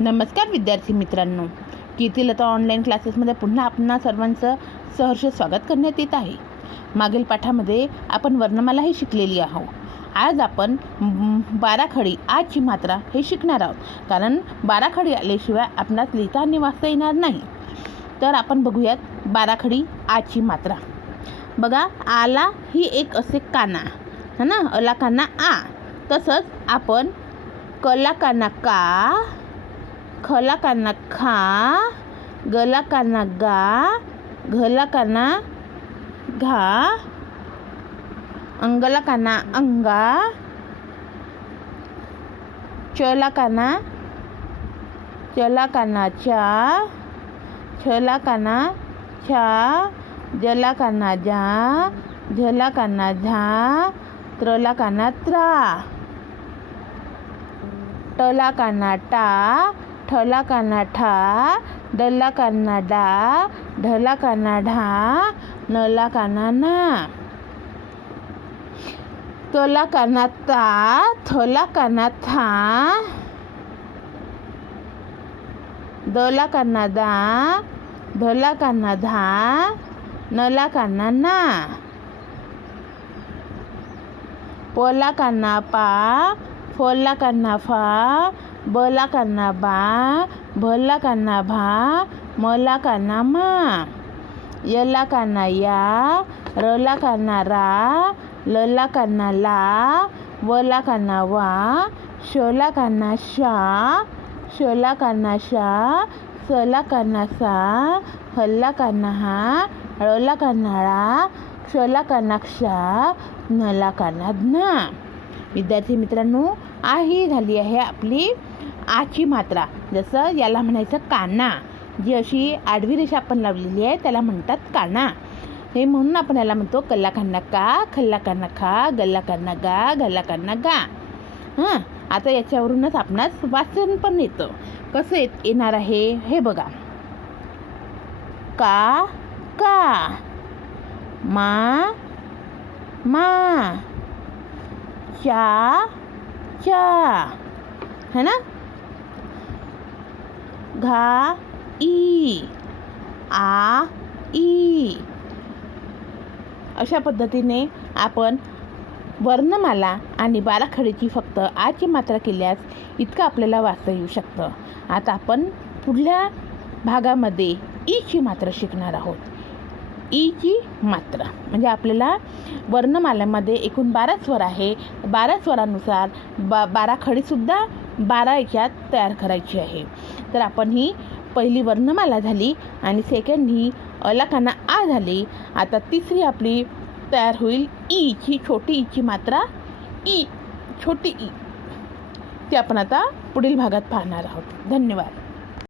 नमस्कार विद्यार्थी मित्रांनो, कीर्तिलता ऑनलाईन क्लासेसमध्ये पुन्हा आपणा सर्वांचं सहर्ष स्वागत करण्यात येत आहे. मागील पाठामध्ये आपण वर्णमाला ही शिकलेली आहोत. आज आपण बाराखडी आची मात्रा हे शिकणार आहोत, कारण बाराखडी आल्याशिवाय आपणास लिहिता आणि वाचता येणार नाही. तर आपण बघूयात बाराखडी आची मात्रा. बघा, आला ही एक असे काना है ना, अला काना आ. तसंच आपण कला काना का, खला काना खा, गला काना गा, घला काना घा, अंगला काना अंगा, चला काना चा, छला काना छा, जला काना जा, झला काना झा, त्रला काना त्रा, टला काना टा, ठला काना ठा, डला काना डा, ढला काना ढा, नला काना ना, तला काना ता, थला काना था, दला काना दा, धला काना धा, नला काना ना, पला काना पा, फला काना फा, बला काना बा, भला काना भा, मला काना मा, यला काना या, रला काना रा, लला काना ला, वला काना वा, शला काना शा, शला काना शा, सला काना सा, हल्ला काना हा, ळला काना ळा, क्षला काना क्षा, नला काना ज्ञा. विद्यार्थी मित्रांनो, आ ही झाली आहे आपली आची मात्रा. जसं याला म्हणायचं काना, जी अशी आडवी रेषा आपण लावलेली आहे त्याला म्हणतात काना. हे म्हणून आपण याला म्हणतो कल्ला काना का, खल्ला काना खा, गल्ला काना गा, घल्ला काना गा. आता याच्यावरूनच आपणास वाचन पण येतं. कसं येणार आहे हे बघा. का का, मा मा, चा चा, है ना. घा ई, आ ई. अशा पद्धतीने आपण वर्णमाला आणि बाराखडीची फक्त आची मात्रा केल्यास इतकं आपल्याला वाचता येऊ शकतं. आता आपण पुढल्या भागामध्ये ईची मात्रा शिकणार आहोत. ईची मात्रा म्हणजे आपल्याला वर्णमालेमध्ये एकूण 12 स्वर आहे. 12 स्वरानुसार बाराखडीसुद्धा 12 याच्यात तयार करायची आहे. तर आपण ही पहिली वर्णमाला झाली आणि सेकंड ही अला काना आ झाली. आता तिसरी आपली तयार होईल ईची, छोटी ईची मात्रा ई, छोटी ई. ती आपण आता पुढील भागात पाहणार आहोत. धन्यवाद.